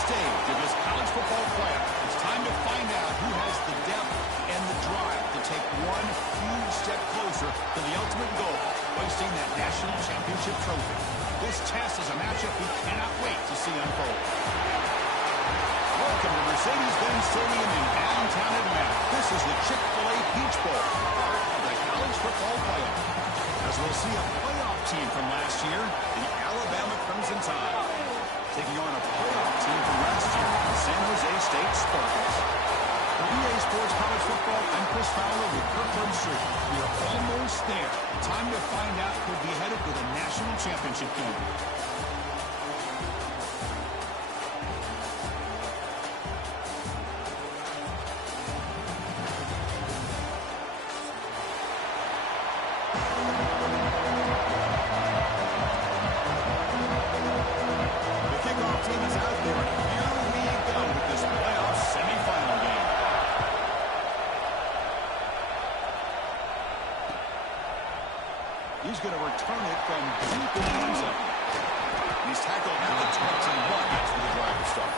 stage of this college football playoff. It's time to find out who has the depth and the drive to take one huge step closer to the ultimate goal, hoisting that national championship trophy. This test is a matchup we cannot wait to see unfold. Welcome to Mercedes-Benz Stadium in downtown Atlanta. This is the Chick-fil-A Peach Bowl, part of the college football playoff. As we'll see a playoff team from last year, the Alabama Crimson Tide, taking on a playoff team from last year, the San Jose State Spartans. For EA Sports College Football, I'm Chris Fowler with Kirk Herbstreit. We are almost there. Time to find out who'll be headed to the national championship game. He's going to return it from deep in the end zone. He's tackled at the 21. That's where the drive will start.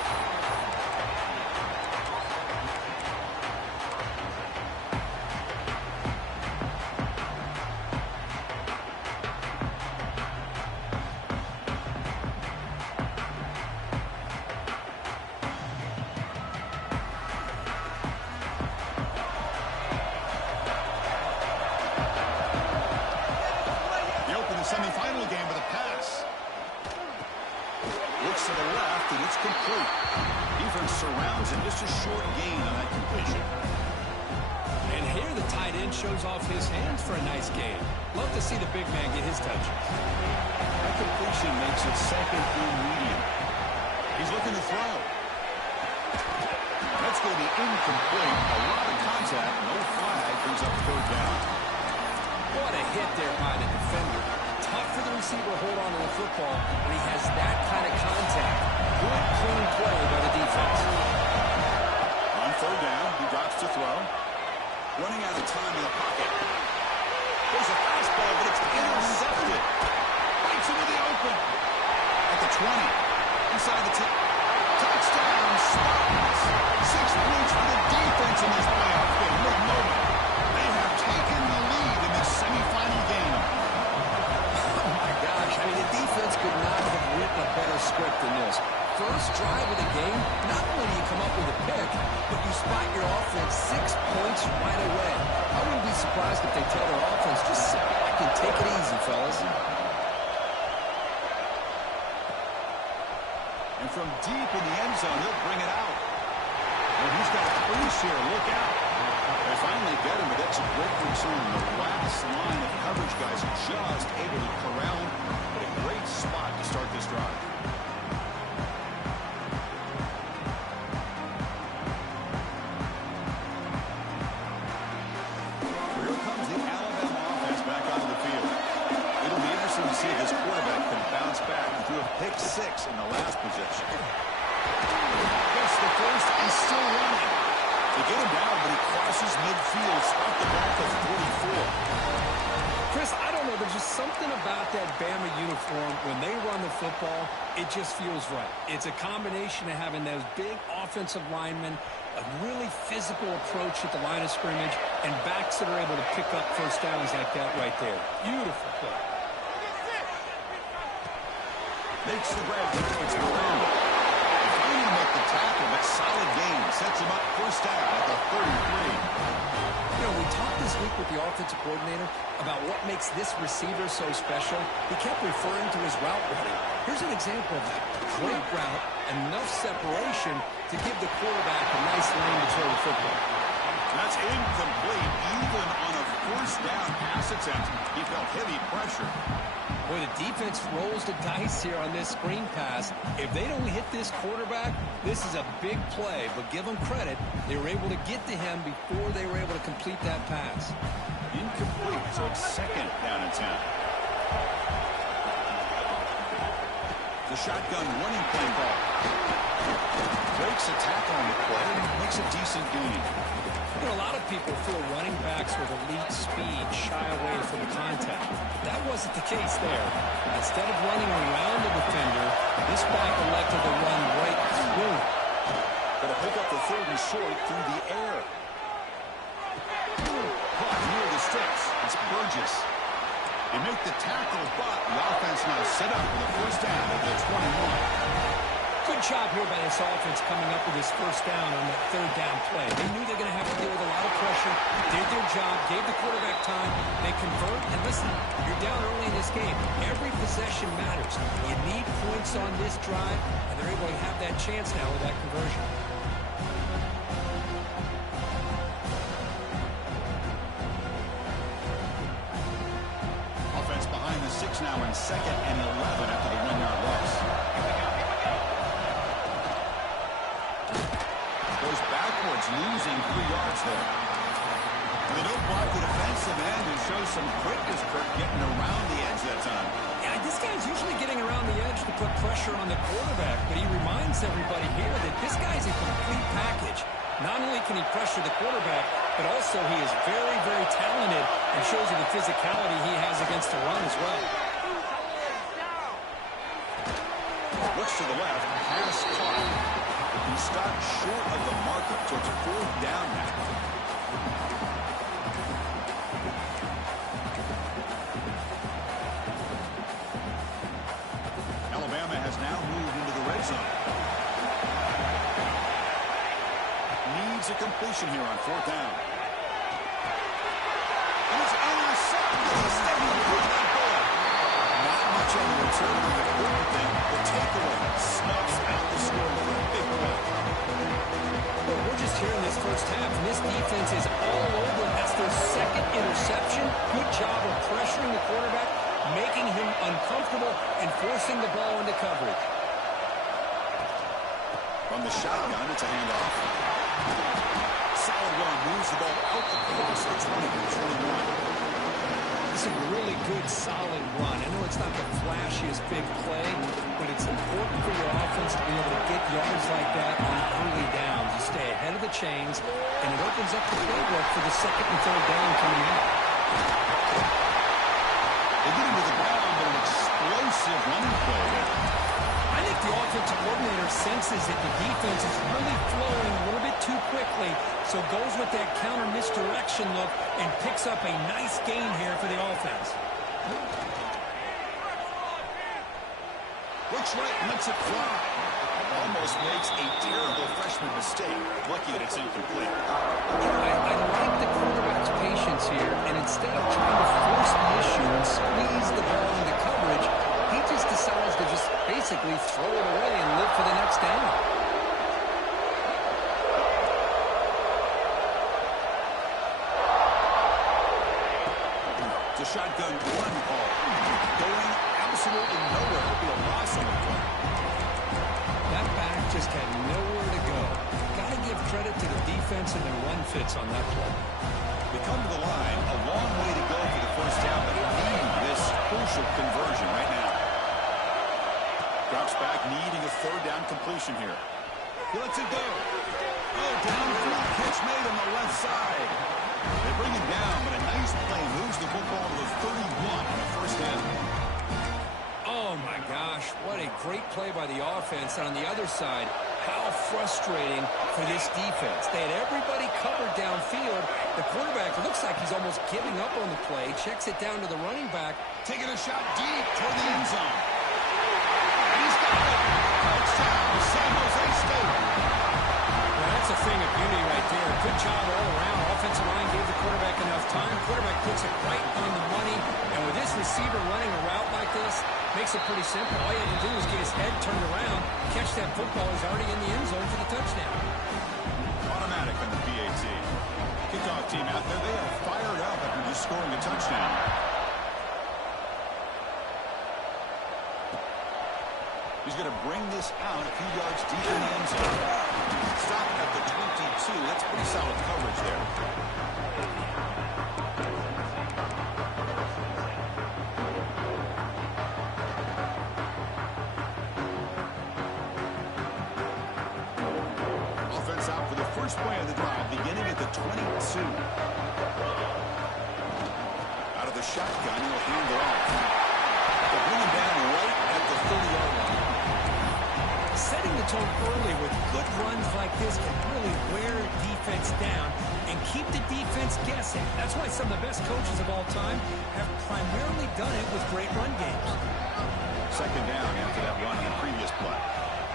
Semi-final game with a pass. Looks to the left, and it's complete. Defense surrounds him, just a short gain on that completion. And here the tight end shows off his hands for a nice gain. Love to see the big man get his touches. That completion makes it second and medium. He's looking to throw. That's going to be incomplete. A lot of contact, no flag, brings up third down. What a hit there by the defender. Tough for the receiver to hold on to the football when he has that kind of contact. Good, clean play by the defense. On third down, he drops to throw. Running out of time in the pocket. There's a fastball, but it's intercepted. Breaks into the open. At the 20. Inside the 10. Touchdown, Spartans. 6 points for the defense in this playoff game. What a moment. They have taken the lead in this semifinal game. Gosh, I mean, the defense could not have written a better script than this. First drive of the game, not only do you come up with a pick, but you spot your offense 6 points right away. I wouldn't be surprised if they tell their offense, just sit back and take it easy, fellas. And from deep in the end zone, he'll bring it out. And he's got a crease here. Look out. They finally get him, but that's a great return. The last line of coverage guys are just able to corral him. But a great spot to start this drive. Here comes the Alabama offense back onto the field. It'll be interesting to see if this quarterback can bounce back. He threw a pick 6 in the last possession. Yes, the first is still running. They get him down, but he crosses midfield, spot the ball at 44. Chris, I don't know. There's just something about that Bama uniform. When they run the football, it just feels right. It's a combination of having those big offensive linemen, a really physical approach at the line of scrimmage, and backs that are able to pick up first downs like that right there. Beautiful play. Makes the grab. It's Miranda. Finally make the tackle, but solid gain. Sets him up first down at the 33. You know, we talked this week with the offensive coordinator about what makes this receiver so special. He kept referring to his route running. Here's an example of that. Great route, enough separation to give the quarterback a nice lane to throw the football. That's incomplete. Even on a first down pass attempt, he felt heavy pressure. Boy, the defense rolls the dice here on this screen pass. If they don't hit this quarterback, this is a big play. But give them credit, they were able to get to him before they were able to complete that pass. Incomplete, so it's second down and 10. The shotgun running play ball. Breaks a tackle on the play and makes a decent gain. A lot of people feel running backs with elite speed shy away from contact. That wasn't the case there. Instead of running around the defender, this back elected to run right through. Gonna pick up the third and short through the air. Caught near the sticks. It's Burgess. They make the tackle, but the offense now set up for the first down at the 21. Good job here by this offense coming up with this first down on that third down play. They knew they were going to have to deal with a lot of pressure, did their job, gave the quarterback time, they convert, and listen, you're down early in this game. Every possession matters. You need points on this drive, and they're able to have that chance now with that conversion. Offense behind the 6 now in 2nd and 11 after the 1-yard loss. Goes backwards, losing 3 yards there. They don't block the defensive end and show some quickness, Kirk, getting around the edge that time. Yeah, this guy's usually getting around the edge to put pressure on the quarterback, but he reminds everybody here that this guy's a complete package. Not only can he pressure the quarterback, but also he is very, very talented and shows you the physicality he has against the run as well. Looks to the left, pass caught. He stopped short of the marker, so it's 4th down now. Alabama has now moved into the red zone. Needs a completion here on 4th down. And it's intercepted. Not much on the return. The important thing, the takeaway, snuffs out the score with a big play. Well, we're just here in this first half, and this defense is all over. That's their 2nd interception. Good job of pressuring the quarterback, making him uncomfortable, and forcing the ball into coverage. From the shotgun, it's a handoff. Solid run, moves the ball out across the 20-21. It's a really good, solid run. I know it's not the flashiest big play, but it's important for your offense to be able to get yards like that on early downs. You stay ahead of the chains, and it opens up the playbook for the 2nd and 3rd down coming up. They get into the ground, but an explosive running play there. I think the offensive coordinator senses that the defense is really flowing a little bit too quickly, so goes with that counter misdirection look and picks up a nice gain here for the offense. Looks right, lets it fly. Almost makes a terrible freshman mistake. Lucky that it's incomplete. I like the quarterback's patience here, and instead of trying to force the issue and squeeze the ball into coverage, he just decides to just basically throw it away and live for the next down. It's a shotgun run call. Going absolutely nowhere. It'll be a loss on the play. That back just had nowhere to go. Got to give credit to the defense and their run fits on that play. We come to the line. A long way to go for the first down, but they need this crucial conversion right now. Drops back, needing a 3rd down completion here. He lets it go. Oh, downfield catch made on the left side. They bring him down, but a nice play moves the football to the 31 on the first down. Oh, my gosh. What a great play by the offense. And on the other side, how frustrating for this defense. They had everybody covered downfield. The quarterback looks like he's almost giving up on the play. Checks it down to the running back. Taking a shot deep toward the end zone. He's got it. Touchdown, San Jose State. Well, that's a thing of beauty right there. Good job all around. Offensive line gave the quarterback enough time. Quarterback puts it right on the money. And with this receiver running a route like this, makes it pretty simple. All you have to do is get his head turned around, catch that football. He's already in the end zone for the touchdown. Automatic on the PAT. Kickoff team out there, they are fired up after just scoring a touchdown. He's going to bring this out a few yards deep in the end zone. Stop at the 22. That's pretty solid coverage there. Offense out for the first play of the drive, beginning at the the 22. Out of the shotgun, he'll hand it off. They'll bring him down right at the 30-yard line. Setting the tone early with good runs like this can really wear defense down and keep the defense guessing. That's why some of the best coaches of all time have primarily done it with great run games. Second down after that run on the previous play.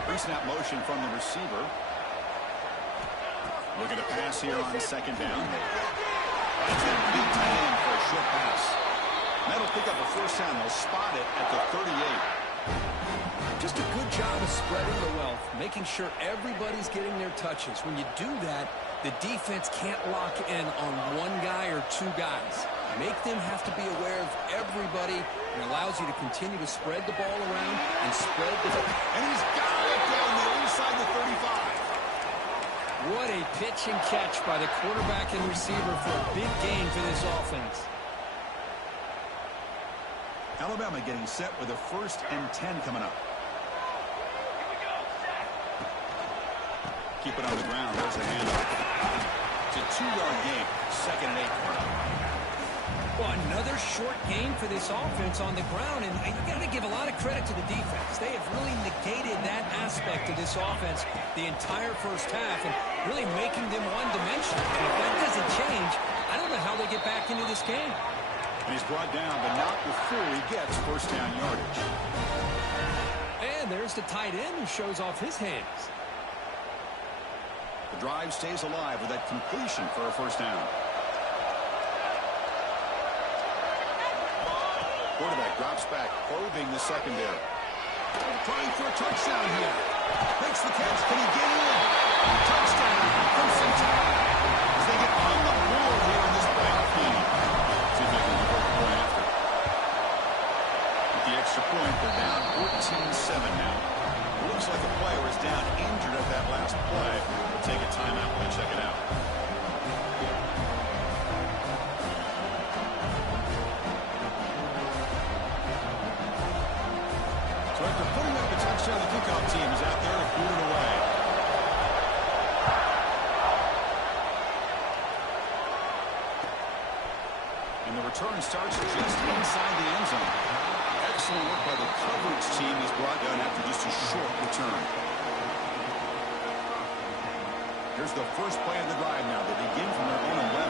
Pre-snap motion from the receiver. Looking to pass here on second down. That's a big tight end for a short pass. That'll pick up a first down. They'll spot it at the 38. Just a good job of spreading the wealth, making sure everybody's getting their touches. When you do that, the defense can't lock in on one guy or two guys. Make them have to be aware of everybody. It allows you to continue to spread the ball around and spread the... And he's got it down there inside the 35. What a pitch and catch by the quarterback and receiver for a big gain for this offense. Alabama getting set with a 1st and 10 coming up. Keep it on the ground. There's a handoff. It's a 2-yard gain. 2nd and 8. Well, another short game for this offense on the ground, and you got to give a lot of credit to the defense. They have really negated that aspect of this offense the entire first half and really making them one-dimensional. And if that doesn't change, I don't know how they get back into this game. And he's brought down, but not before he gets first down yardage. And there's the tight end who shows off his hands. The drive stays alive with that completion for a first down. Quarterback drops back, probing the secondary. Trying for a touchdown here. Makes the catch. Can he get in? Touchdown. Crimson Tide. As they get on the board here in this playoff game. See if they can convert the point after. With the extra point, they're down 14-7 now. It looks like a player is down injured at that last play. We'll take a timeout when we check it out. So after putting up a touchdown, the kickoff team is out there to boot it away. And the return starts just inside the end zone. Excellent work by the coverage team. He's brought down after just a short return. Here's the first play of the drive now. They begin from their own 11.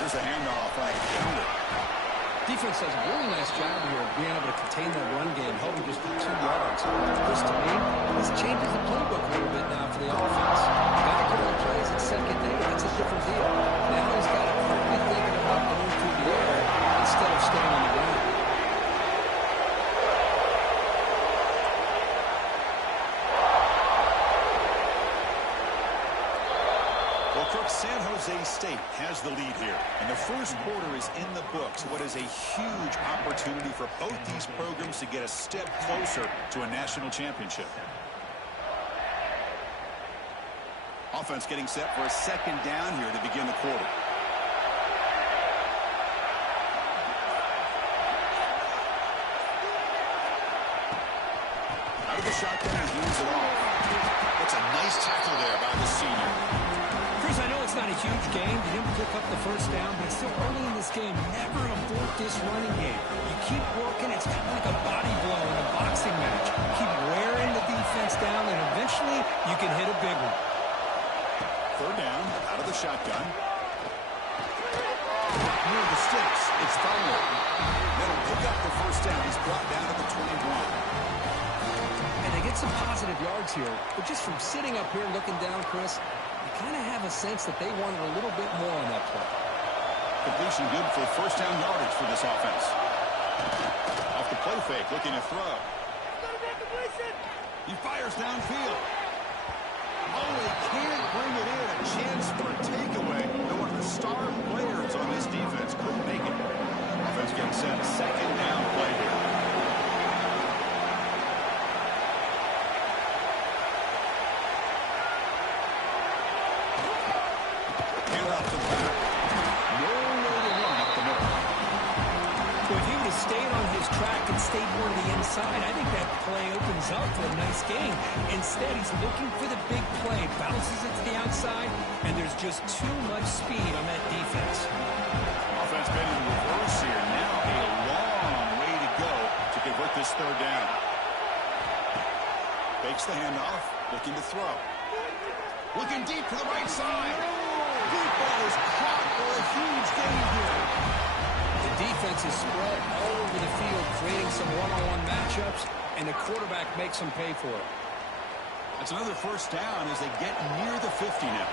There's a handoff on a counter. Defense does a really nice job here of being able to contain that run game, helping just for 2 yards. This, to me, this changes the playbook a little bit now for the offense. Got to call plays at second day. That's a different deal. Now he's got to be thinking about going through the air instead of staying on the ground. San Jose State has the lead here, and the first quarter is in the books. What is a huge opportunity for both these programs to get a step closer to a national championship. Offense getting set for a second down here to begin the quarter. Out of the shotgun, he hands it off. That's a nice tackle there by the senior. Chris, I know it's not a huge game. They didn't pick up the first down, but still early in this game, never abort this running game. You keep working. It's kind of like a body blow in a boxing match. Keep wearing the defense down, and eventually you can hit a big one. Third down, out of the shotgun. Near the sticks, it's Fowler. That'll pick up the first down. He's brought down to the 21. And they get some positive yards here, but just from sitting up here looking down, Chris, you kind of have a sense that they wanted a little bit more on that play. Completion good for first down yardage for this offense. Off the play fake, looking to throw. He fires downfield. Oh, he can't bring it in. A chance for a takeaway. But one of the star players on this defense couldn't make it. Offense getting set. A second down play here. Hand off to the back. Nowhere to run up the middle. track and stayed more to the inside, I think that play opens up for a nice game. Instead, he's looking for the big play, bounces it to the outside, and there's just too much speed on that defense. Offense been in reverse here. Now a long way to go to convert this third down. Fakes the handoff, looking to throw. Looking deep to the right side. Deep ball is caught for a huge gain here. The defense is spread all over the field, creating some one-on-one matchups, and the quarterback makes them pay for it. That's another first down as they get near the 50 now.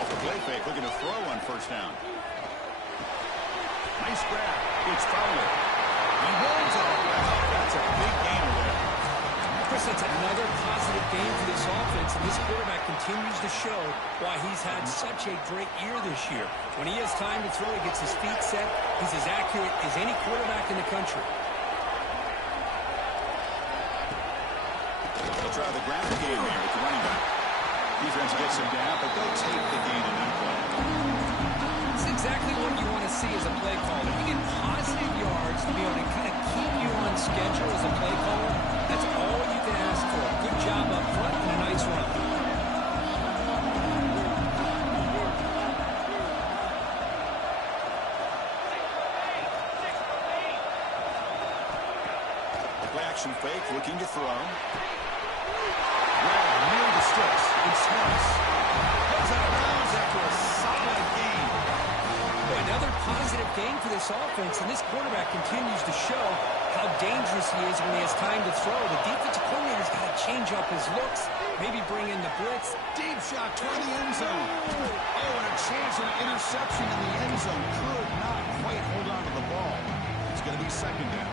Off the play fake, looking to throw on first down. Nice grab. It's Fowler. He rolls out. Wow, that's a big gainer there. Chris, that's another positive game for this offense, and this quarterback continues to show why he's had such a great year this year. When he has time to throw, he gets his feet set. He's as accurate as any quarterback in the country. They'll try the ground game here with the running back. Defense gets him down, but they'll take the gain in that play. It's exactly what you want to see as a play caller. You get positive yards to be able to kind of keep you on schedule as a play caller. That's all you can ask for. Good job up front and a nice run. Play action fake, looking to throw. Well, near the sticks. It's Harris. Goes out of bounds after a solid gain. Another positive game for this offense, and this quarterback continues to show how dangerous he is when he has time to throw. The defensive coordinator's got to change up his looks, maybe bring in the blitz. Deep shot toward the end zone. Oh, and a chance of an interception in the end zone. Could not quite hold on to the ball. It's going to be second down.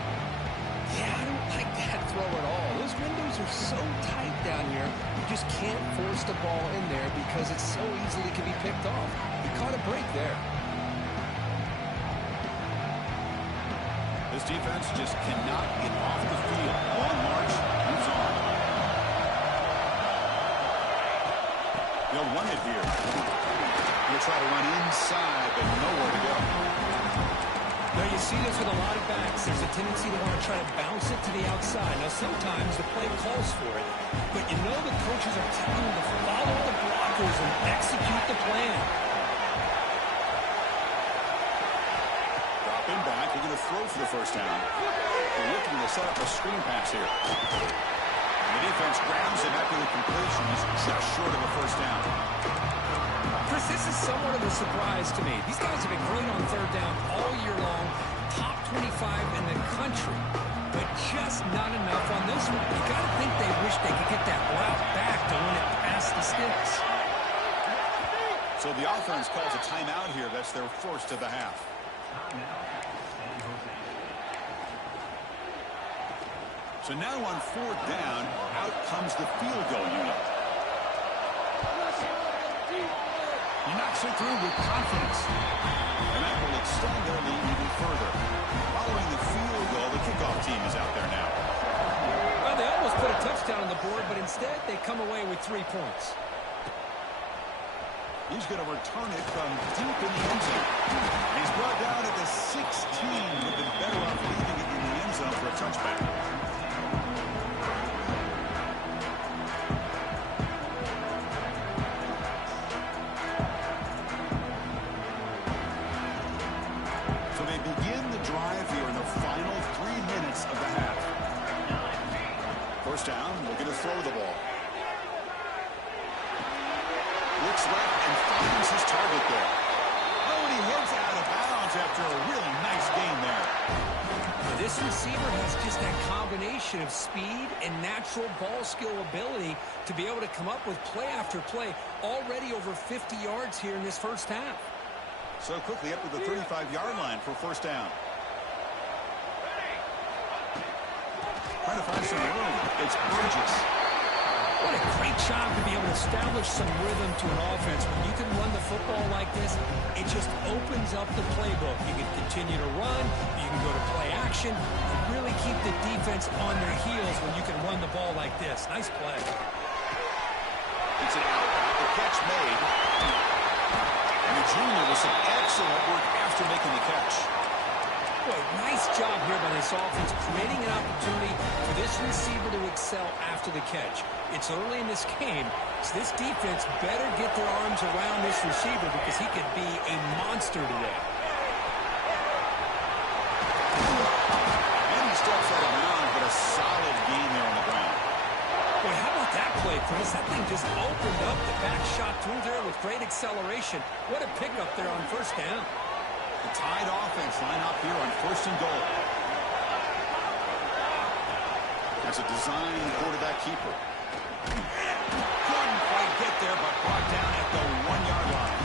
Yeah, I don't like that throw at all. Those windows are so tight down here. You just can't force the ball in there because it so easily can be picked off. He caught a break there. This defense just cannot get off the field. Long march, moves on. They'll run it here. He'll try to run inside, but nowhere to go. Now you see this with a lot of backs. There's a tendency to want to try to bounce it to the outside. Now sometimes the play calls for it, but you know the coaches are telling them to follow the blockers and execute the plan. Dropping back, looking to throw for the first down. They're looking to set up a screen pass here. The defense grabs him after the completion. He's just short of a first down. Chris, this is somewhat of a surprise to me. These guys have been great on third down all year long, top 25 in the country, but just not enough on this one. You got to think they wish they could get that route back to win it past the sticks. So the offense calls a timeout here. That's their first of the half. So now on fourth down, out comes the field goal unit. He knocks it through with confidence. And that will extend their lead even further. Following the field goal, the kickoff team is out there now. Well, they almost put a touchdown on the board, but instead they come away with 3 points. He's going to return it from deep in the end zone. And he's brought down at the 16. Would have been better off leaving it in the end zone for a touchback. So they begin the drive here in the final 3 minutes of the half. First down, looking to throw the ball. Looks left and finds his target there. Oh, and he heads out of bounds after a really nice gain there. This receiver has just that combination of speed and natural ball skill ability to be able to come up with play after play. Already over 50 yards here in this first half. So quickly up to the 35-yard line for first down. Trying to find some room. It's Burgess. What a great job to be able to establish some rhythm to an offense. When you can run the football like this, it just opens up the playbook. You can continue to run, you can go to play action, and really keep the defense on their heels when you can run the ball like this. Nice play. It's an out, the catch made. And the junior with some excellent work after after making the catch. Boy, nice job here by this offense, creating an opportunity for this receiver to excel after the catch. It's early in this game, so this defense better get their arms around this receiver because he could be a monster today. And he steps out of bounds, but a solid gain there on the ground. Boy, how about that play, Chris? That thing just opened up. The back shot through there with great acceleration. What a pickup there on first down. The tied offense line up here on 1st and goal. That's a design quarterback keeper. Couldn't quite get there, but brought down at the 1-yard line.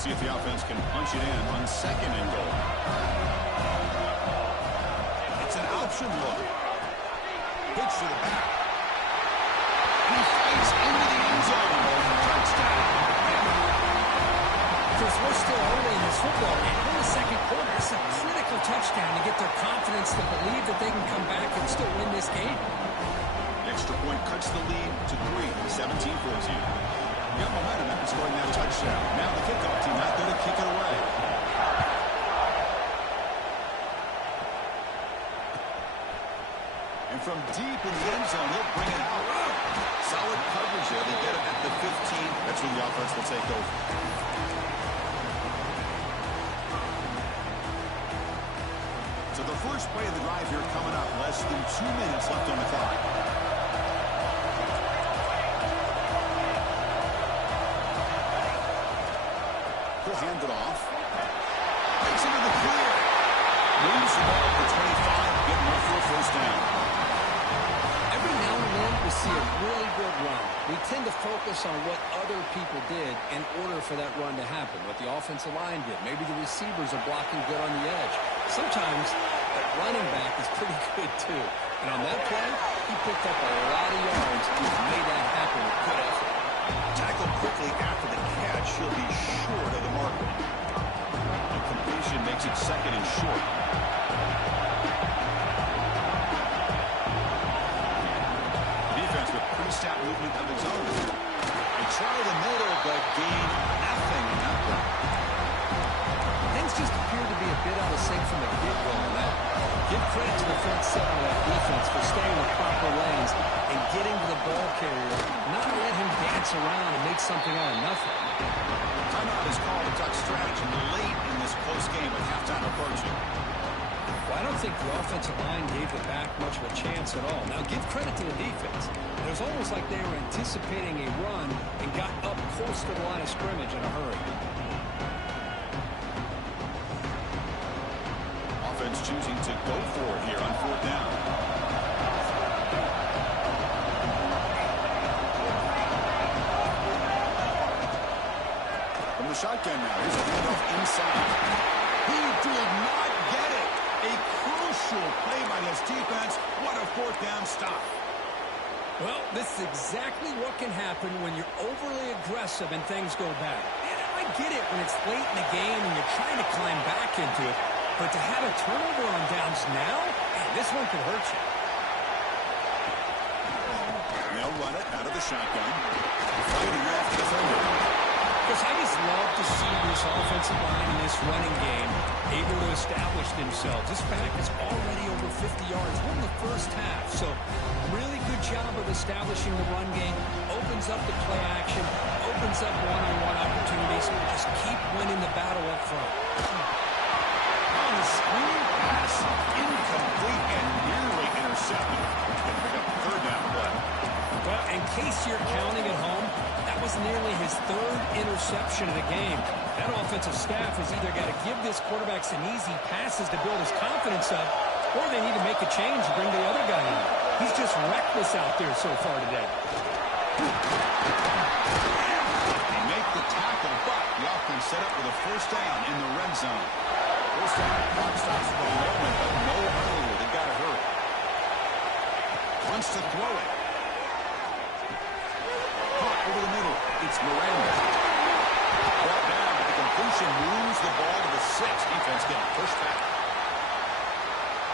See if the offense can punch it in on 2nd and goal. It's an option look. Pitch to the back. He fights into the end zone. Touchdown. Chris, we're still early in this football game. We're in the second quarter. It's a critical touchdown to get their confidence to believe that they can come back and still win this game. The extra point cuts the lead to 3, 17-14. Got momentum after scoring that touchdown. Now the kickoff team out there to kick it away. And from deep in the end zone, he'll bring it out. Solid coverage there. They get it at the 15. That's when the offense will take over. So the first play of the drive here coming up. Less than 2 minutes left on the clock. He'll hand it off. Takes into the clear. Moves the ball to 25. Getting there for a first down. Every now and then we see a really good run. We tend to focus on what other people did in order for that run to happen, what the offensive line did. Maybe the receivers are blocking good on the edge. Sometimes that running back is pretty good too. And on that play, he picked up a lot of yards and made that happen with good effort. Tackled quickly after the catch. He'll be short of the marker. A completion makes it 2nd and short. Defense with pretty stout movement of its own. They try the middle, but gain nothing in that play. Things just appear to be a bit out of sync from the get-go on that. Give credit to the front seven of that defense for staying with proper lanes and getting to the ball carrier, not let him dance around and make something out of nothing. Timeout is called to talk strategy late in this close game with halftime approaching. Well, I don't think the offensive line gave the back much of a chance at all. Now, give credit to the defense. It was almost like they were anticipating a run and got up close to the line of scrimmage in a hurry. Offense choosing to go for it here on 4th down. From the shotgun now, here's a handoff inside. He did not get it. A crucial play by this defense. What a 4th down stop. Well, this is exactly what can happen when you're overly aggressive and things go bad. And I get it when it's late in the game and you're trying to climb back into it. But to have a turnover on downs now, man, this one could hurt you. They'll run it out of the shotgun. Fighting off the defender. Because I just love to see this offensive line in this running game able to establish themselves. This back is already over 50 yards. We're in the first half. So really good job of establishing the run game. Opens up the play action. Opens up one-on-one opportunities. Just keep winning the battle up front. On the screen pass, incomplete and nearly intercepted. Going to pick up 3rd down play. Well, in case you're counting at home, that was nearly his 3rd interception of the game. That offensive staff has either got to give this quarterback some easy passes to build his confidence up, or they need to make a change and bring the other guy in. He's just reckless out there so far today. They make the tackle, but the offense set up with a 1st down in the red zone. 1st down, clock stops for a moment, but no earlier. They've got to hurry. Wants to throw it. Caught over the middle. It's Miranda. Brought down, but the completion moves the ball to the 6. Defense getting pushed back.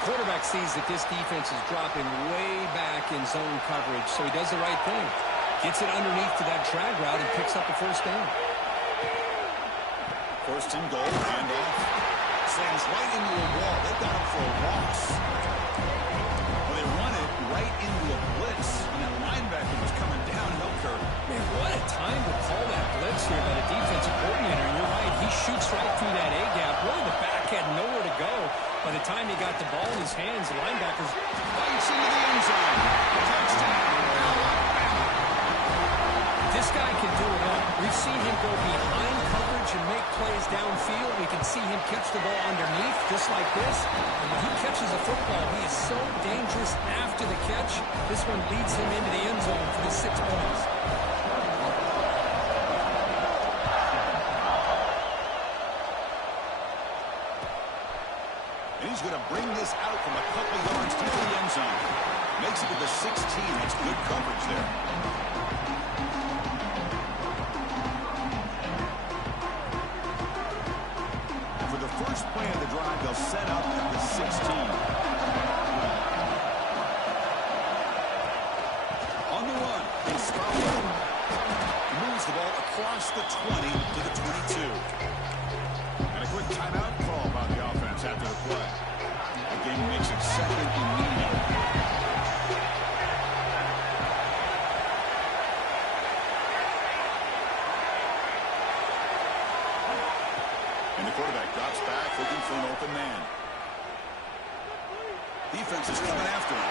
Quarterback sees that this defense is dropping way back in zone coverage, so he does the right thing. Gets it underneath to that drag route and picks up a first down. First and goal, handoff. Slams right into a wall. They've got him for a loss. Well, they run it right into a blitz, and that linebacker was coming down and helped her. Man, what a time to call that blitz here by the defensive coordinator. And you're right, he shoots right through that A-gap. Really, the back had nowhere to go. By the time he got the ball in his hands, the linebackers bites into the end zone. Touchdown, Alabama. This guy can do it all. We've seen him go behind coverage and make plays downfield. We can see him catch the ball underneath, just like this. And when he catches a football, he is so dangerous after the catch. This one leads him into the end zone for the 6 points. And he's going to bring this out from a couple yards to the end zone. Makes it to the 16. That's good coverage there. First play of the drive, they'll set up at the 16. On the run, Inspiro moves the ball across the 20 to the 22. And a quick timeout call by the offense after the play. The game makes it second and medium. Quarterback drops back, looking for an open man. Defense is coming after him.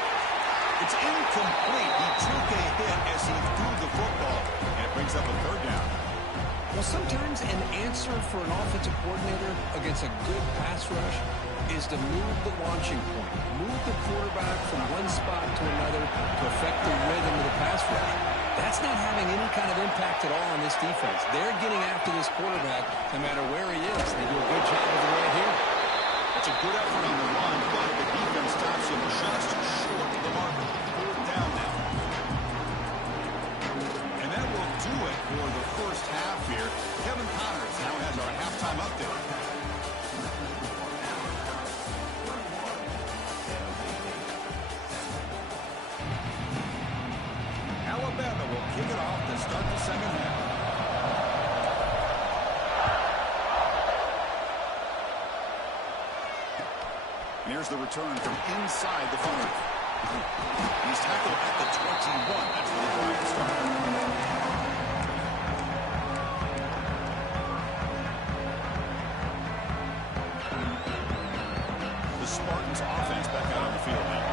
It's incomplete. He took a hit as he threw the football, and it brings up a third down. Well, sometimes an answer for an offensive coordinator against a good pass rush is to move the launching point, move the quarterback from one spot to another to affect the rhythm of the pass rush. That's not having any kind of impact at all on this defense. They're getting after this quarterback no matter where he is. They do a good job of it right here. That's a good effort on the run, but the defense stops him just short of the marker. Fourth down now. And that will do it for the first half here. Kevin Connors now has our halftime update. Alabama will kick it off to start the second half. And here's the return from inside the 5. He's tackled at the 21. That's where the drive started. The Spartans offense back out on the field now.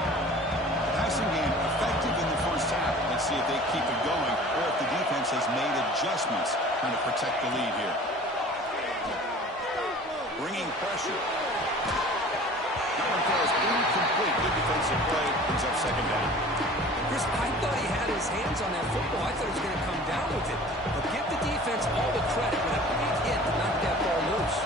Passing game effective in the first half. Let's see if they keep it going or if the defense has made adjustments trying to protect the lead here. Bringing pressure. That one throw is incomplete. Good defensive play. Brings up second down. Chris, I thought he had his hands on that football. I thought he was going to come down with it. But give the defense all the credit with a big hit to knock that ball loose.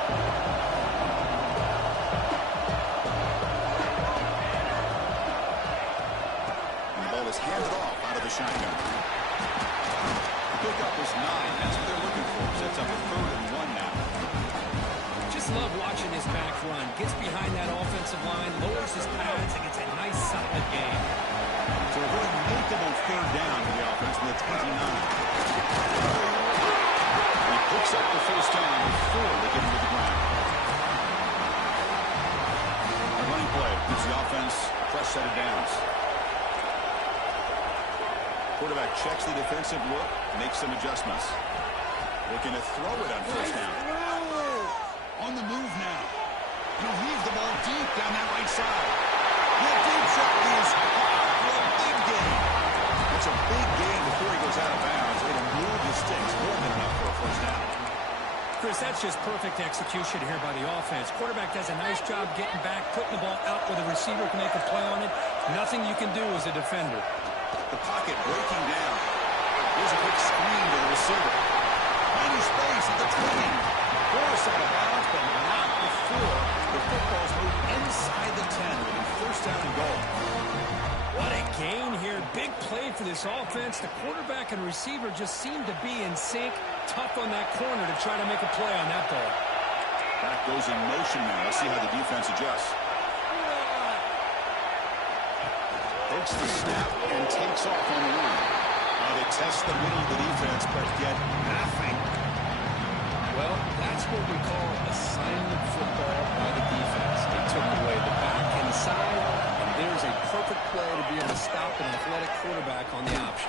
Is handed off out of the shotgun. The pickup is 9. That's what they're looking for. Sets up a 3rd and 1 now. Just love watching this back run. Gets behind that offensive line, lowers his pads, and gets a nice solid gain. So a very makeable 3rd down for the offense with a 29. He picks up the first down before they get him to the ground. A running play gives the offense a fresh set of downs. Quarterback checks the defensive look, makes some adjustments. Looking to throw it on first down. On the move now. He'll heave the ball deep down that right side. The deep shot is caught for a big gain. That's a big gain before he goes out of bounds. It'll move the sticks more than enough for a first down. Chris, that's just perfect execution here by the offense. Quarterback does a nice job getting back, putting the ball out where the receiver can make a play on it. Nothing you can do as a defender. The pocket breaking down. Here's a quick screen to the receiver. Tiny space at the 20. Force out of bounds, but not before the football's moved inside the 10. It'll be first down and goal. What a gain here. Big play for this offense. The quarterback and receiver just seem to be in sync. Tough on that corner to try to make a play on that ball. Back goes in motion now. Let's see how the defense adjusts. Takes the snap and takes off on the run. Now they test the middle of the defense, but get nothing. Well, that's what we call assignment football by the defense. They took away the back and the side, and there's a perfect play to be able to stop an athletic quarterback on the option.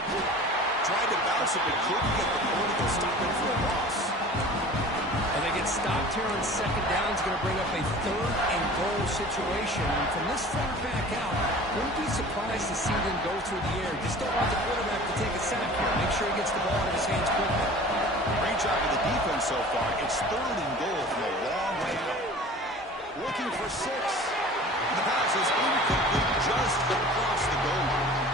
Tried to bounce it, but couldn't get the ball to stop him for a loss. And they get stopped here on second down. It's going to bring up a third and goal situation. And from this far back out, wouldn't be surprised to see them go through the air. Just don't want the quarterback to take a sack here. Make sure he gets the ball out of his hands quickly. Great job of the defense so far. It's third and goal from a long way out. Looking for 6. The pass is incomplete just across the goal line.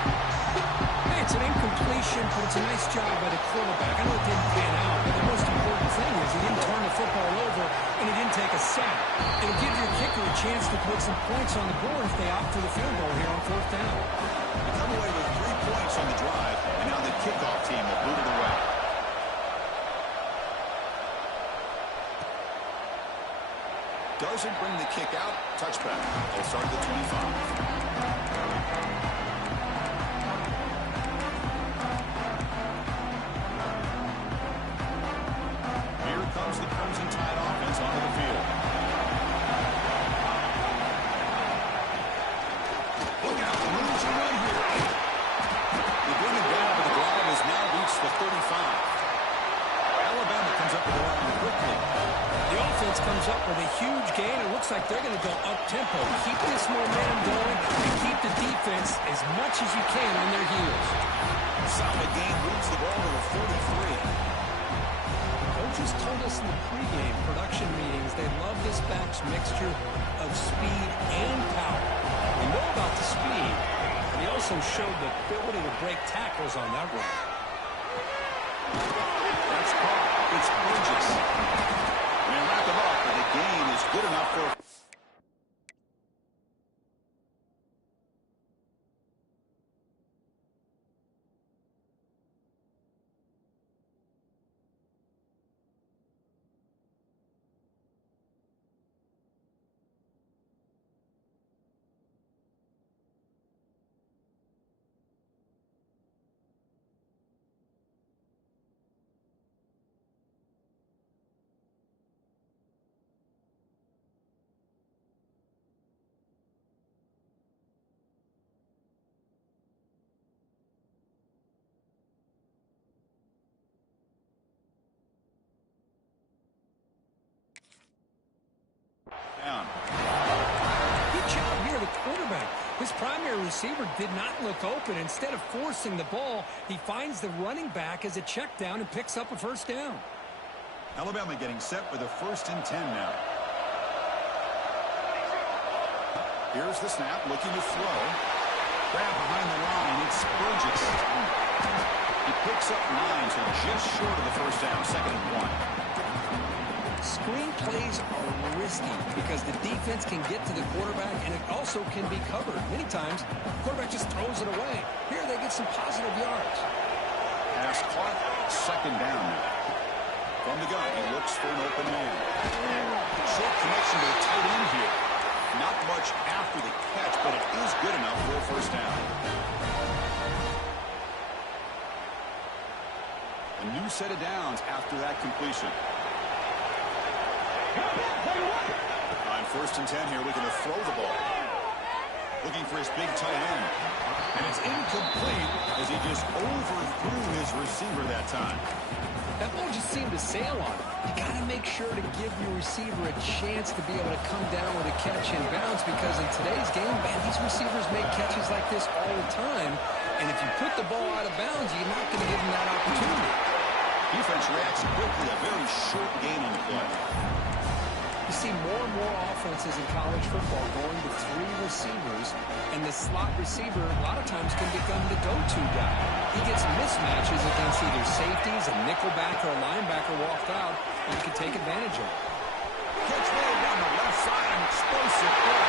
Hey, it's an incompletion, but it's a nice job by the quarterback. I know it didn't pan out, but the most important thing is he didn't turn the football over and he didn't take a sack. It'll give your kicker a chance to put some points on the board if they opt for the field goal here on fourth down. They come away with 3 points on the drive, and now the kickoff team will boot it away. Doesn't bring the kick out. Touchback. They'll start at the 25. Comes the Crimson Tide offense onto the field. Look out, room to run here. The bring it down, but the drive has now reached the 35. Alabama comes up with the line quickly. The offense comes up with a huge gain. It looks like they're going to go up-tempo. Keep this momentum going and keep the defense as much as you can on their heels. Solid gain moves the ball to the 43. Coaches told us in the pregame production meetings they love this back's mixture of speed and power. We know about the speed, and he also showed the ability to break tackles on that run. That's caught. It's Burgess. And they wrap him up, and the gain is good enough for... Good job here, the quarterback. His primary receiver did not look open. Instead of forcing the ball, he finds the running back as a check down and picks up a first down. Alabama getting set for the 1st and 10 now. Here's the snap, looking to throw. Grab behind the line, it's Burgess. He picks up 9, so just short of the first down, 2nd and 1. Screen plays are risky because the defense can get to the quarterback and it also can be covered. Many times, the quarterback just throws it away. Here they get some positive yards. Pass caught, 2nd down now. From the gun, he looks for an open man. Short connection to the tight end here. Not much after the catch, but it is good enough for a first down. A new set of downs after that completion. On 1st and 10 here, we're going to throw the ball. Looking for his big tight end. And it's incomplete as he just overthrew his receiver that time. That ball just seemed to sail on him. You got to make sure to give your receiver a chance to be able to come down with a catch and bounce because in today's game, man, these receivers make catches like this all the time. And if you put the ball out of bounds, you're not going to give them that opportunity. Defense reacts quickly, a very short gain on the play. You see more and more offenses in college football going to 3 receivers, and the slot receiver a lot of times can become the go-to guy. He gets mismatches against either safeties, a nickelback, or a linebacker walked out, and you can take advantage of it. Catch right down the left side, an explosive play.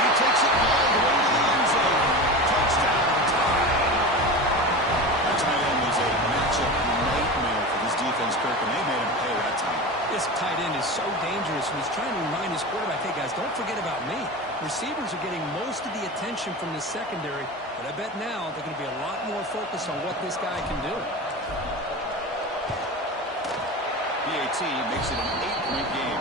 He takes it all the way to the end zone. Touchdown, tie. That tight end was a matchup nightmare for this defense, Kirk, and they made him pay that time. This tight end is so dangerous when he's trying to remind his quarterback, hey, guys, guys, don't forget about me. Receivers are getting most of the attention from the secondary, but I bet now they're going to be a lot more focused on what this guy can do. PAT makes it an 8-point game.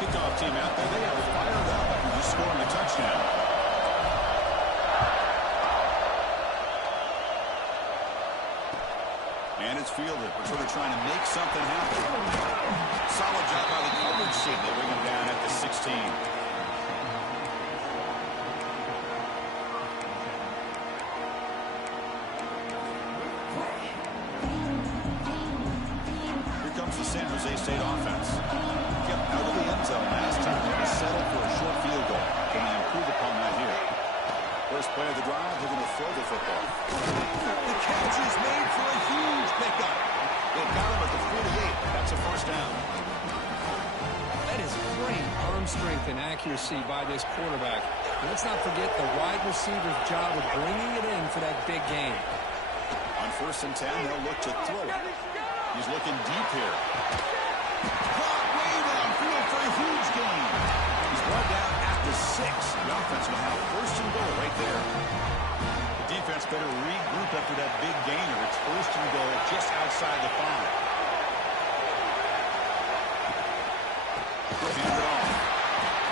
Kickoff team out there, they are fired up after just scoring a touchdown. And it's fielded. We're sort of trying to make something happen. Solid job by the coverage team. They bring him down at the 16. Here comes the San Jose State offense. Kept out of the end zone last time. They had to settle for a short field goal. Can they improve upon that here? First play of the drive, they're going to throw the football. The catch is made for a huge pickup. They got him at the 48. That's a first down. That is great arm strength and accuracy by this quarterback. And let's not forget the wide receiver's job of bringing it in for that big game. On 1st and 10, they'll look to throw it. He's looking deep here. Caught way downfield for a huge gain. He's brought down at the 6. The offense will have 1st and goal right there. The defense better regroup after that big gainer. It's 1st and goal just outside the 5. He'll hand it off.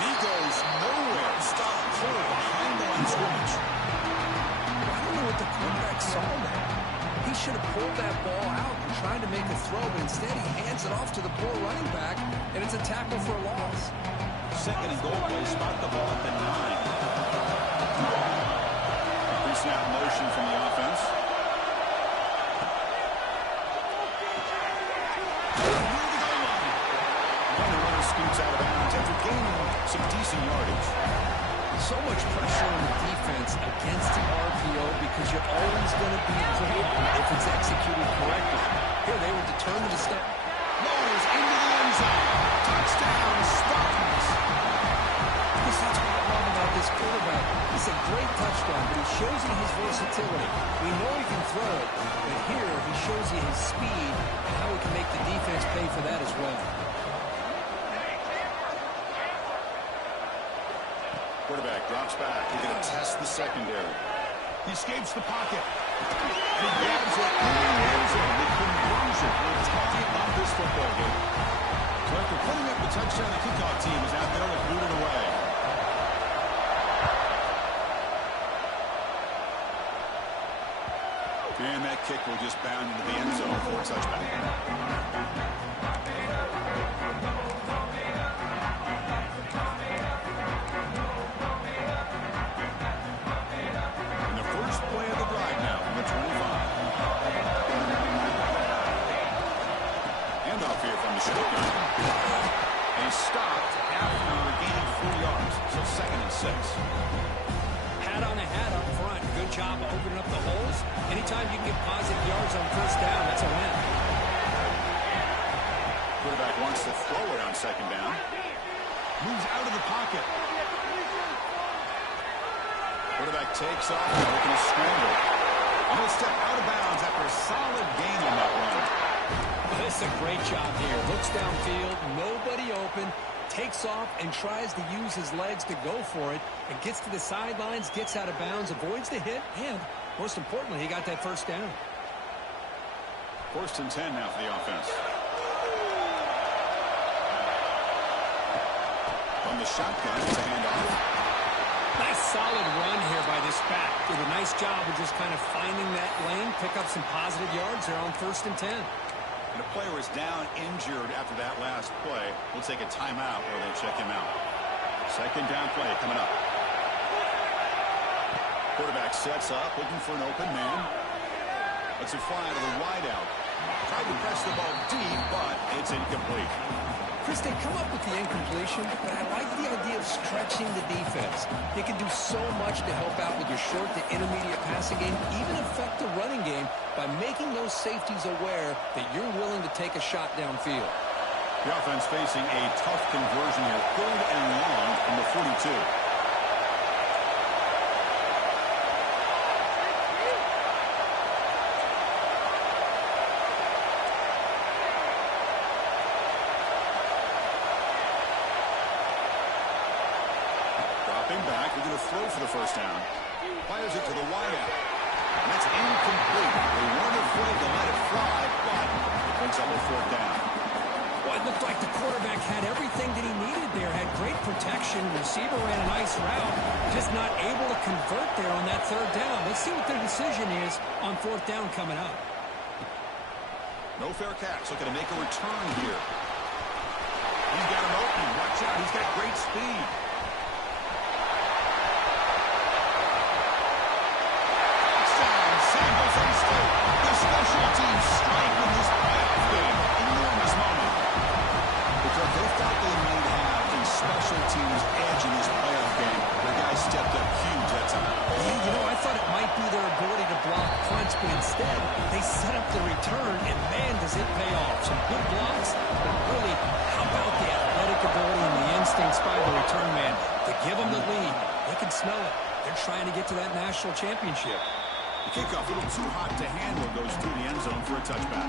He goes nowhere. Stop clear behind the line scrimmage. I don't know what the quarterback saw there. He should have pulled that ball out and tried to make a throw, but instead he hands it off to the poor running back, and it's a tackle for a loss. 2nd and goal play. Spot the ball at the 9. Pre-snap motion from the offense. Scoots out of bounds after gaining some decent yardage. So much pressure on the defense against the RPO because you're always going to be open if it's executed correctly. Here they were determined to step. Motors into the end zone. Touchdown, Spartans. Because that's what I love about this quarterback. It's a great touchdown, but he shows you his versatility. We know he can throw it, but here he shows you his speed and how he can make the defense pay for that as well. Quarterback drops back. He's going to test the secondary. He escapes the pocket. And he grabs it in the end zone. The conversion will tie up this football game. So after putting up the touchdown, the kickoff team is out there to boot it away. And that kick will just bound into the end zone for a touchback. And he stopped after gaining 4 yards. So 2nd and 6. Hat on a hat up front. Good job of opening up the holes. Anytime you can get positive yards on 1st down, that's a win. Quarterback wants to throw it on 2nd down. Moves out of the pocket. Quarterback takes off and looking to scramble. And he'll step out of bounds after a solid gain on that run. This is a great job here. Looks downfield, nobody open, takes off and tries to use his legs to go for it, and gets to the sidelines, gets out of bounds, avoids the hit, and most importantly, he got that 1st down. 1st and 10 now for the offense. From the shotgun, it's a handoff. Nice solid run here by this back. Did a nice job of just kind of finding that lane, pick up some positive yards there on 1st and 10. And a player is down injured after that last play. We'll take a timeout where they check him out. 2nd down play coming up. Quarterback sets up, looking for an open man. Lets it fly to the wideout. Tried to press the ball deep, but it's incomplete. Chris, they come up with the incompletion, but I like the idea of stretching the defense. You can do so much to help out with your short to intermediate passing game, even affect the running game by making those safeties aware that you're willing to take a shot downfield. The offense facing a tough conversion here, 3rd and long from the 42. looking to throw for the first down. Fires it to the wideout. That's incomplete. They weren't afraid to let it fly, but it brings up a fourth down. Well, it looked like the quarterback had everything that he needed there. Had great protection. Receiver ran a nice route. Just not able to convert there on that third down. Let's see what their decision is on fourth down coming up. No fair catch. Looking to make a return here. He's got him open. Watch out. He's got great speed. Touchdown, San Jose State. The special teams strike in this playoff game. Enormous moment. Because they thought they might have a special teams edge in this playoff game. Their guys stepped up huge that time. You know, I thought it might be their ability to block punts, but instead they set up the return, and man, does it pay off. Some good blocks, but really, how about the athletic ability and the instincts by the return man to give them the lead? They can smell it. They're trying to get to that national championship. The kickoff a little too hot to handle, goes through the end zone for a touchback.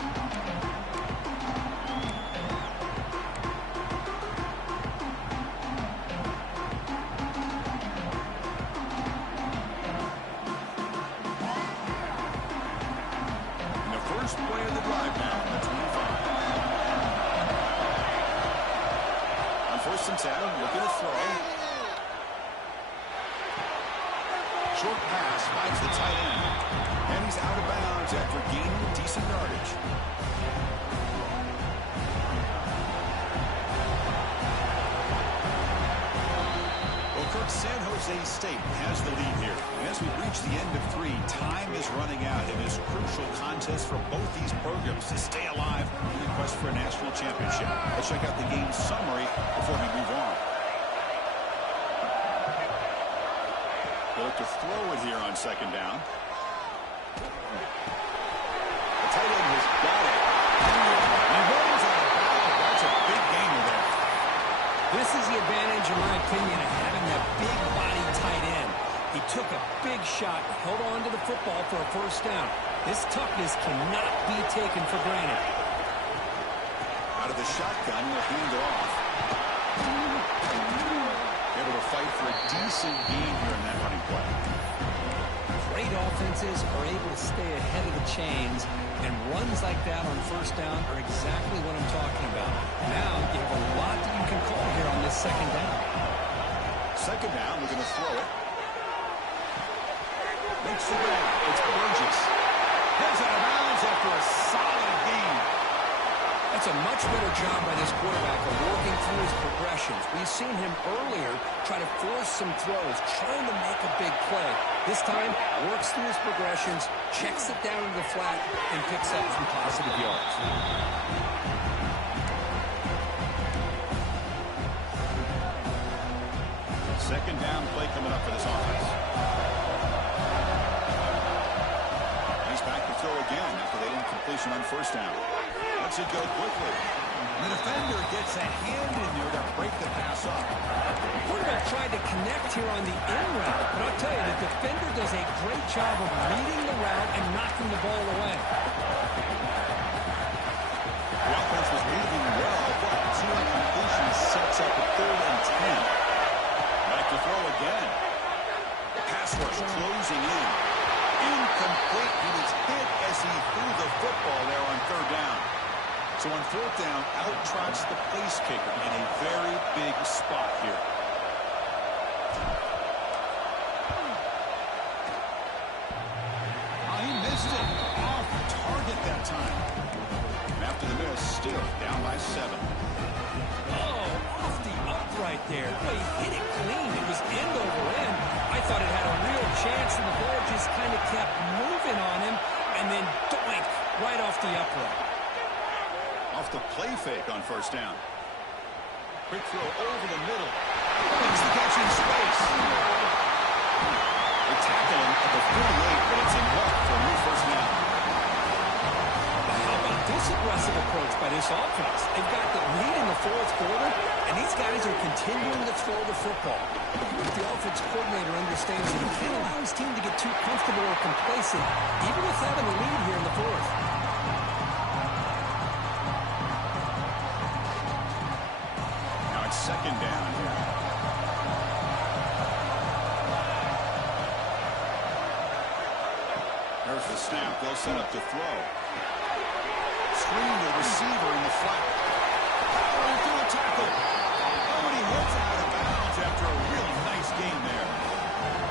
First play of the drive now, the 25. On 1st and 10, looking to throw. Short pass finds the tight end. And he's out of bounds after gaining decent yardage. Well, Kirk, San Jose State has the lead here. And as we reach the end of 3, time is running out in this crucial contest for both these programs to stay alive in the quest for a national championship. Let's check out the game summary before we move on. They look to throw it here on 2nd down. The tight end has got it. He rolls out of bounds. That's a big gainer there. This is the advantage, in my opinion, of having that big body tight end. He took a big shot, held on to the football for a first down. This toughness cannot be taken for granted. Out of the shotgun, he'll hand it off. Able to fight for a decent gain here in that running play. Great offenses are able to stay ahead of the chains, and runs like that on 1st down are exactly what I'm talking about. Now you have a lot that you can call here on this 2nd down. 2nd down, we're going to throw it. Makes the grab. It's Burgess. Heads out of bounds after a solid gain. That's a much better job by this quarterback of working through his progressions. We've seen him earlier try to force some throws, trying to make a big play. This time, works through his progressions, checks it down to the flat, and picks up some positive yards. 2nd down play coming up for this offense. He's back to throw again after that incompletion on 1st down. Lets it go quickly. The defender gets a hand in there to break the pass up. The quarterback tried to connect here on the in route, but I'll tell you, the defender does a great job of reading the route and knocking the ball away. The offense was moving well, but 2 incompletions sets up a 3rd and 10. Back to throw again. The pass rush closing in. Incomplete. He was hit as he threw the football there on 3rd down. So on 4th down, out trots the place kicker in a very big spot here. He missed it. Off target that time. After the miss, still down by 7. Oh, off the upright there. Boy, he hit it clean. It was end over end. I thought it had a real chance, and the ball just kind of kept moving on him, and then doink, right off the upright. Off the play fake on 1st down. Quick throw over the middle. Makes the catch in space. They tackle him at the 48, but it's enough for a new 1st down. How about this aggressive approach by this offense? They've got the lead in the 4th quarter, and these guys are continuing to throw the football. The offense coordinator understands that he can't allow his team to get too comfortable or complacent, even with having the lead here in the 4th. Now it's 2nd down here. There's the snap. They'll set up to throw. Screen to the receiver in the flat. Powering through a tackle. Oh, and he hits out of bounds after a really nice game there.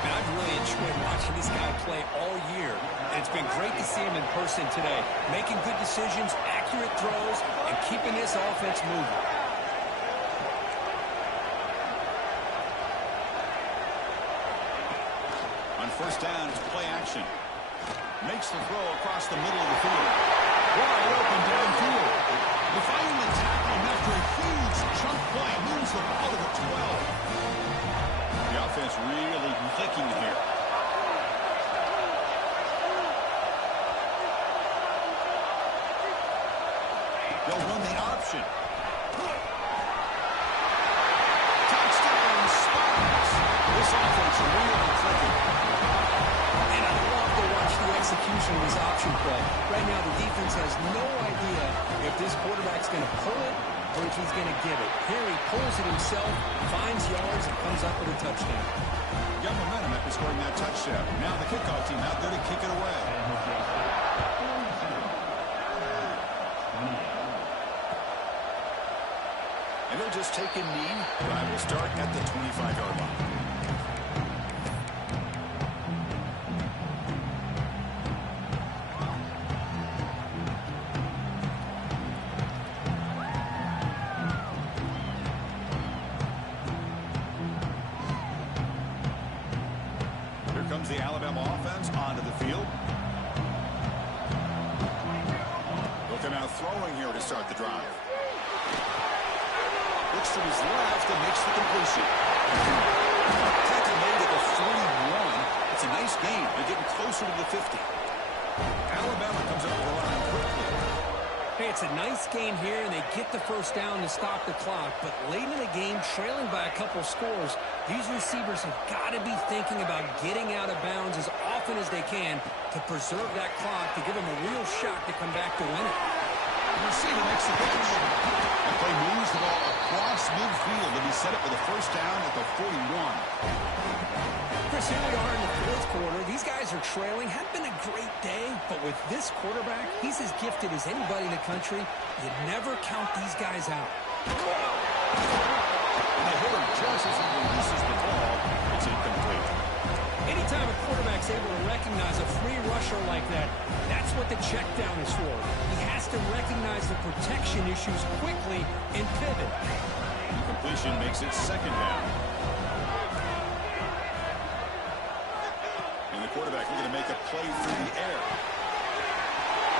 And I've really enjoyed watching this guy play all year. And it's been great to see him in person today. Making good decisions, accurate throws, and keeping this offense moving. On first down, it's play action. Makes the throw across the middle of the field. Wide open downfield. They finally tackle him after a huge chunk play. Moves the ball to the 12. The offense really clicking here. They'll run the option. Touchdown, Sparks. This offense really clicking. And I love to watch the execution of his option play. Right now, the defense has no idea if this quarterback's going to pull it or if he's going to give it. Here he pulls it himself, finds yards, and comes up with a touchdown. Got momentum after scoring that touchdown. Now the kickoff team out there to kick it away. And they'll just take a knee. Drive will start at the 25-yard line. Comes the Alabama offense onto the field. Looking out throwing here to start the drive. Looks to his left and makes the completion. Tackle made at the 41. It's a nice game. They're getting closer to the 50. Alabama comes up with the line quickly. Hey, it's a nice game here, and they get the first down to stop the clock. But late in the game, trailing by a couple scores, these receivers have got to be thinking about getting out of bounds as often as they can to preserve that clock, to give them a real shot to come back to win it. The receiver makes the catch. The play moves the ball across midfield, and he set it for the first down at the 41. Chris, here we are in the fourth quarter. These guys are trailing. Hadn't been a great day, but with this quarterback, he's as gifted as anybody in the country. You never count these guys out. And they hit him just as he releases the ball. It's incomplete. Anytime a quarterback's able to recognize a free rusher like that, that's what the check down is for. He has to recognize the protection issues quickly and pivot. Incompletion makes it second down. And the quarterback looking to make a play through the air.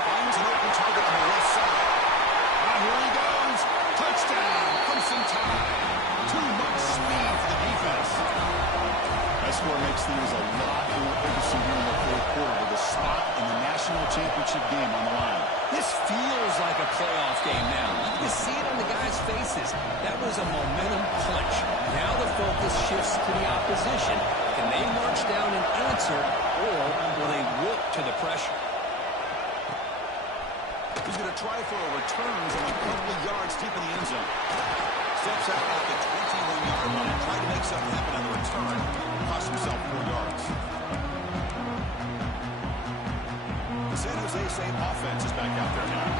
Finds an open target on the left side. And here he goes. Touchdown. Crimson Tide. Too much speed for the defense. That score makes things a lot more interesting here in the fourth quarter with a spot in the national championship game on the line. This feels like a playoff game now. You can see it on the guys' faces. That was a momentum clinch. Now the focus shifts to the opposition. Can they march down and answer, or will they wilt to the pressure? He's going to try for a return from a couple of yards deep in the end zone. Steps out at the 21-yard line. Trying to make something happen on the return. Cost himself 4 yards. The San Jose State offense is back out there now.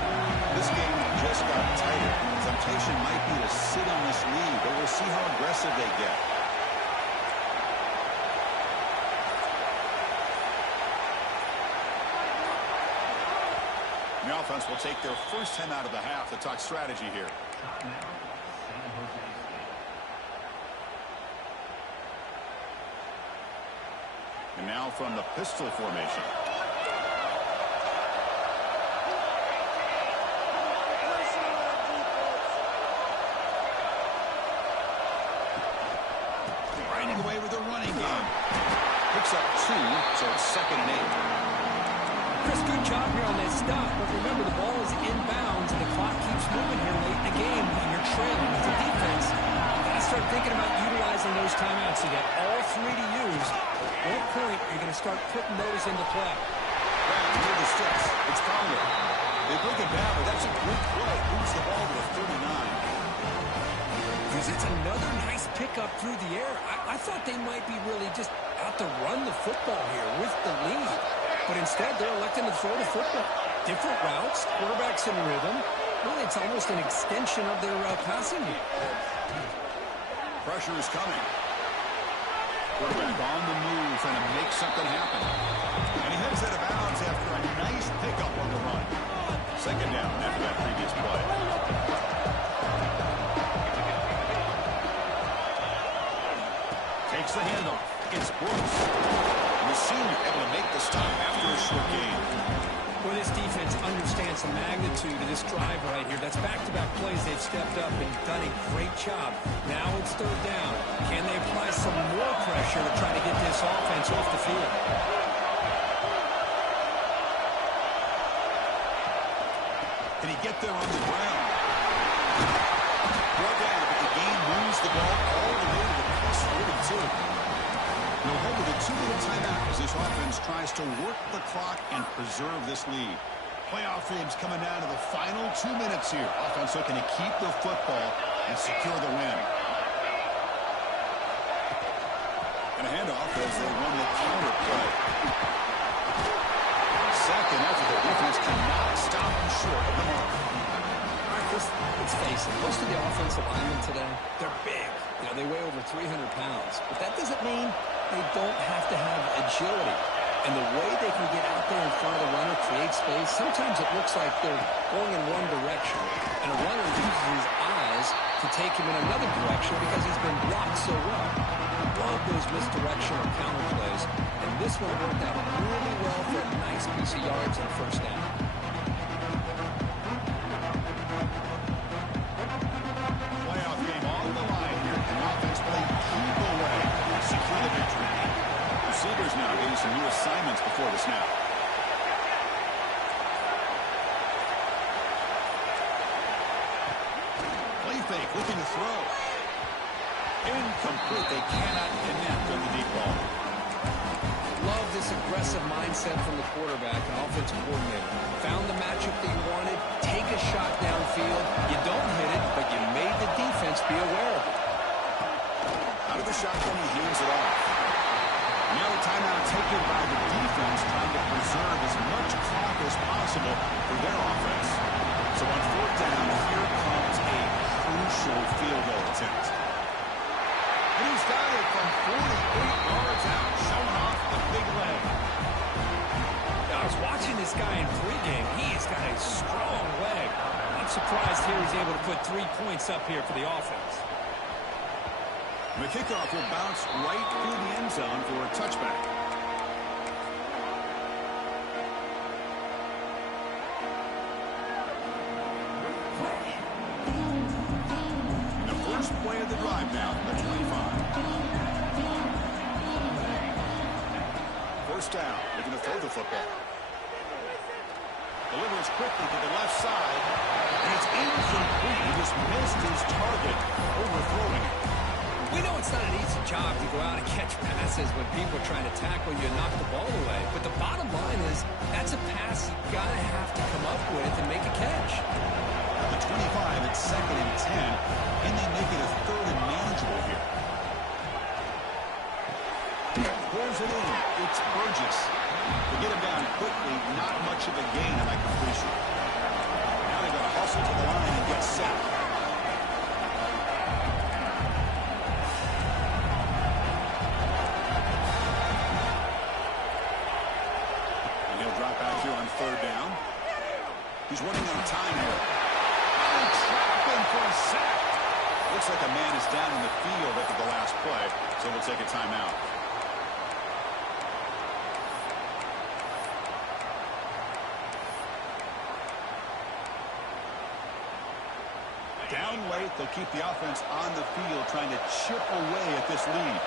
This game just got tighter. The temptation might be to sit on this lead, but we'll see how aggressive they get. The offense will take their first 10 out of the half to talk strategy here. And now from the pistol formation. Riding away with the running game. Picks up 2, so it's 2nd and 8. Chris, good job here on that stop, but remember the ball is inbounds and the clock keeps moving here late in the game and you're trailing as a defense. You've got to start thinking about utilizing those timeouts. You got all 3 to use. At what point are you going to start putting those into play? Near the sticks. It's Conley. They bring it down, but that's a good play. Moves the ball to the 39. Because it's another nice pickup through the air. I thought they might be really just out to run the football here with the lead. But instead, they're electing to throw the football. Different routes, quarterbacks in rhythm. Really, it's almost an extension of their passing game. Pressure is coming. Quarterback on the move, trying to make something happen. And he heads out of bounds after a nice pickup on the run. Second down after that previous play. Takes the handoff. It's Brooks. And the senior able to make the stop after a short gain. Well, this defense understands the magnitude of this drive right here. That's back-to-back plays. They've stepped up and done a great job. Now it's third down. Can they apply some more pressure to try to get this offense off the field? Can he get there on the ground? Brought down, but the game moves the ball all the way to the plus 42. They'll head to the 2-minute timeout as this offense tries to work the clock and preserve this lead. Playoff games coming down to the final 2 minutes here. Offense looking to keep the football and secure the win. And a handoff as they run the counter play. Second after the defense cannot stop him short of the mark. All right, let's face it. Most of the offensive linemen today, they're big. You know, they weigh over 300 pounds. But that doesn't mean they don't have to have agility. And the way they can get out there in front of the runner, create space, sometimes it looks like they're going in one direction. And a runner uses his eyes to take him in another direction because he's been blocked so well. Love those misdirectional counter plays. And this one worked out really well for a nice piece of yards on first down. Playoff game on the line here. And offense play keep away. Secure the victory. Receivers now getting some new assignments before the snap. Play fake, looking to throw. Incomplete. They cannot connect on the deep ball. Love this aggressive mindset from the quarterback and offensive coordinator. Found the matchup that you wanted. Take a shot downfield. You don't hit it, but you made the defense be aware of it. Out of the shotgun, he hands it off. Now a timeout taken by the defense, trying to preserve as much clock as possible for their offense. So on fourth down, here comes a crucial field goal attempt. And he's got it from 48 yards out, showing off the big leg. Now, I was watching this guy in pregame. He's got a strong leg. I'm surprised here he's able to put 3 points up here for the offense. The kickoff will bounce right through the end zone for a touchback. The first play of the drive now from the 25. First down, looking to throw the football. Delivers quickly to the left side, and it's incomplete. He just missed his target, overthrowing it. We know it's not an easy job to go out and catch passes when people are trying to tackle you and knock the ball away. But the bottom line is that's a pass you've got to have to come up with and make a catch. The 25 at 2nd and 10, and they make it a third and manageable here. Pulls it in. It's Burgess. To get him down quickly, not much of a gain on that completion. Now they've got to hustle to the line and get set. Third down. He's running on time here. Oh, trapping for a sack. Looks like a man is down in the field after the last play, so we'll take a timeout. Down late, they'll keep the offense on the field, trying to chip away at this lead.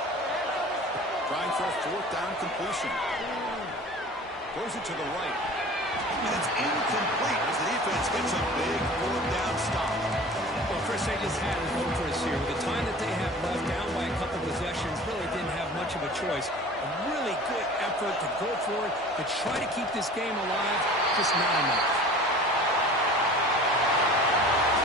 Trying for a fourth down completion. Throws it to the right. And it's incomplete as the defense gets a big fourth down stop. Well, Chris, they just had it home for us here. With the time that they have left, down by a couple possessions, really didn't have much of a choice. A really good effort to go for it, to try to keep this game alive, just not enough.